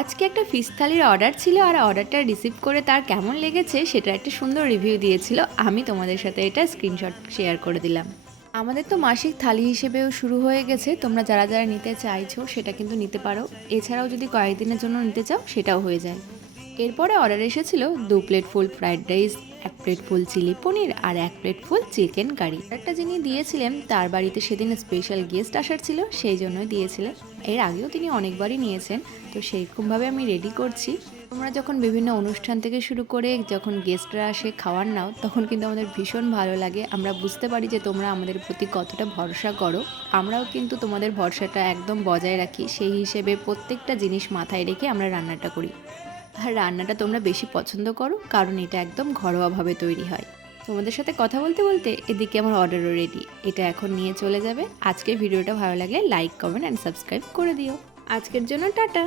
আজকে একটা fish থালির order ছিল, আর অর্ডারটা রিসিভ করে তার কেমন লেগেছে সেটা একটা সুন্দর রিভিউ দিয়েছিল। আমি তোমাদের সাথে এটা স্ক্রিনশট শেয়ার করে দিলাম। আমাদের তো মাসিক থালি হিসেবেও শুরু হয়ে গেছে, তোমরা যারা যারা নিতে চাইছো সেটা কিন্তু নিতে পারো। এছাড়াও যদি কয়েকদিনের জন্য নিতে চাও সেটাও হয়ে যায়। এরপরে অর্ডার এসেছিল 2 plate full fried rice, 1 plate full chilli paneer আর 1 প্লেট ফুল চিকেন কারি। একটা যিনি দিয়েছিলেন তার বাড়িতে সেদিন স্পেশাল গেস্ট আসার ছিল, সেই জন্যই দিয়েছিলেন। এর আগেও তিনি অনেকবারই নিয়েছেন, তো সেইরকমভাবে আমি রেডি করছি। তোমরা যখন বিভিন্ন অনুষ্ঠান থেকে শুরু করে যখন গেস্টরা আসে খাওয়ার নাও, তখন কিন্তু আমাদের ভীষণ ভালো লাগে। আমরা বুঝতে পারি যে তোমরা আমাদের প্রতি কতটা ভরসা করো। আমরাও কিন্তু তোমাদের ভরসাটা একদম বজায় রাখি, সেই হিসেবে প্রত্যেকটা জিনিস মাথায় রেখে আমরা রান্নাটা করি। আর রান্নাটা তোমরা বেশি পছন্দ করো, কারণ এটা একদম ঘরোয়াভাবে তৈরি হয়। তোমাদের সাথে কথা বলতে বলতে এদিকে আমার অর্ডারও রেডি, এটা এখন নিয়ে চলে যাবে। আজকের ভিডিওটা ভালো লাগলে লাইক, কমেন্ট অ্যান্ড সাবস্ক্রাইব করে দিও। আজকের জন্য টাটা।